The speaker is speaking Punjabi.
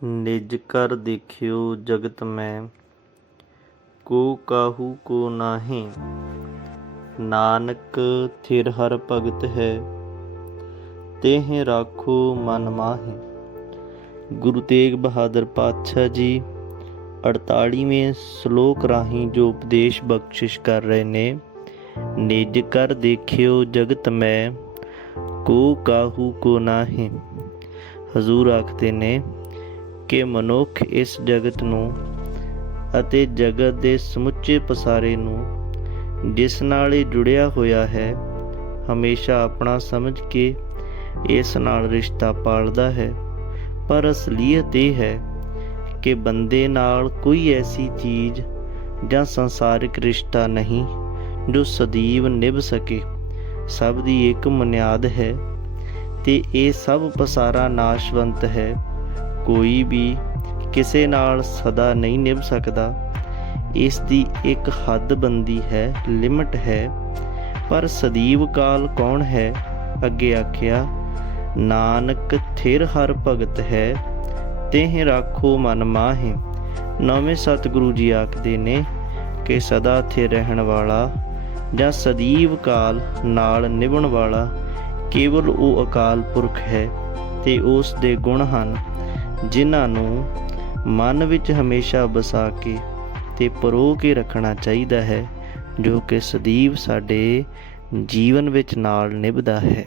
ਨਿਜ ਕਰ ਦੇਖਿਓ ਜਗਤ ਮੈਂ ਕੋ ਕਾਹੂ ਕੋ ਨਾਹੀਂ ਨਾਨਕ ਥਿਰ ਹਰ ਭਗਤ ਹੈ ਤੇਹ ਰਾਖੋ ਮਨ ਮਾਹੀ ਗੁਰੂ ਤੇਗ ਬਹਾਦਰ ਪਾਤਸ਼ਾਹ ਜੀ 48ਵੇਂ ਸ਼ਲੋਕ ਰਾਹੀਂ ਜੋ ਉਪਦੇਸ਼ ਬਖਸ਼ਿਸ਼ ਕਰ ਰਹੇ ਨੇ ਨਿਜ ਕਰ ਦੇਖਿਓ ਜਗਤ ਮੈਂ ਕੋ ਕਾਹੂ ਕੋ ਨਾਹੀਂ ਹਜ਼ੂਰ ਆਖਦੇ ਨੇ ਕਿ ਮਨੁੱਖ ਇਸ ਜਗਤ ਨੂੰ ਅਤੇ ਜਗਤ ਦੇ ਸਮੁੱਚੇ ਪਸਾਰੇ ਨੂੰ, ਜਿਸ ਨਾਲ ਇਹ ਜੁੜਿਆ ਹੋਇਆ ਹੈ, ਹਮੇਸ਼ਾ ਆਪਣਾ ਸਮਝ ਕੇ ਇਸ ਨਾਲ ਰਿਸ਼ਤਾ ਪਾਲਦਾ ਹੈ। ਪਰ ਅਸਲੀਅਤ ਇਹ ਹੈ ਕਿ ਬੰਦੇ ਨਾਲ ਕੋਈ ਐਸੀ ਚੀਜ਼ ਜਾਂ ਸੰਸਾਰਿਕ ਰਿਸ਼ਤਾ ਨਹੀਂ ਜੋ ਸਦੀਵ ਨਿਭ ਸਕੇ। ਸਭ ਦੀ ਇੱਕ ਬੁਨਿਆਦ ਹੈ ਤੇ ਇਹ ਸਭ ਪਸਾਰਾ ਨਾਸ਼ਵੰਤ ਹੈ। ਕੋਈ ਵੀ ਕਿਸੇ ਨਾਲ ਸਦਾ ਨਹੀਂ ਨਿਭ ਸਕਦਾ। ਇਸ ਦੀ ਇੱਕ ਹੱਦ ਬੰਦੀ ਹੈ, ਲਿਮਟ ਹੈ। ਪਰ ਸਦੀਵ ਕਾਲ ਕੌਣ ਹੈ? ਅੱਗੇ ਆਖਿਆ, ਨਾਨਕ ਥਿਰ ਹਰ ਭਗਤ ਹੈ, ਤੇਹ ਰਾਖੋ ਮਨ ਮਾਹੇ। ਨੌਵੇਂ ਸਤਿਗੁਰੂ ਜੀ ਆਖਦੇ ਨੇ ਕਿ ਸਦਾ ਥੇ ਰਹਿਣ ਵਾਲਾ ਜਾਂ ਸਦੀਵ ਕਾਲ ਨਾਲ ਨਿਭਣ ਵਾਲਾ ਕੇਵਲ ਉਹ ਅਕਾਲ ਪੁਰਖ ਹੈ ਤੇ ਉਸ ਦੇ ਗੁਣ ਹਨ। ਜਿਨ੍ਹਾਂ ਨੂੰ ਮਨ ਵਿੱਚ ਹਮੇਸ਼ਾ ਵਸਾ ਕੇ ਤੇ ਪਰੋ ਕੇ ਰੱਖਣਾ ਚਾਹੀਦਾ ਹੈ, ਜੋ ਕਿ ਸਦੀਵ ਸਾਡੇ ਜੀਵਨ ਵਿੱਚ ਨਾਲ ਨਿਭਦਾ ਹੈ।